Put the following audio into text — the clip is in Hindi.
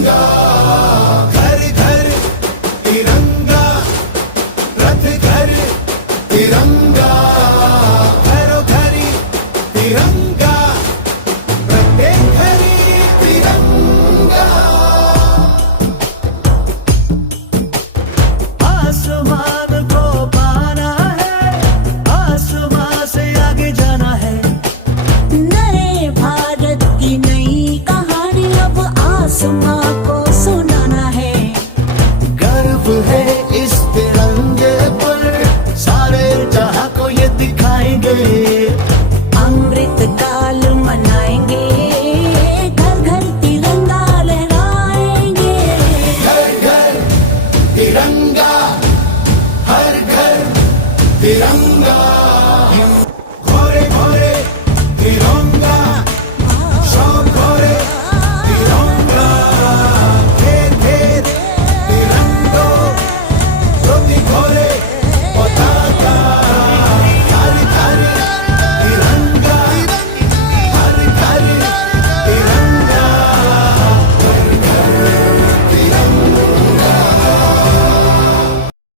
तिरंगा घर घर तिरंगा रथ घर तिरंगा घरोघरी तिरंगा प्रत्येक घरी तिरंगा आसमान को पाना है, आसमान से आगे जाना है। नए भारत की नई कहानी अब आसमां को सुनाना है। गर्व है इस तिरंगे पर, सारे जहां को ये दिखाएंगे। अमृत काल मनाएंगे, घर घर तिरंगा लहराएंगे। घर घर तिरंगा हर घर तिरंगा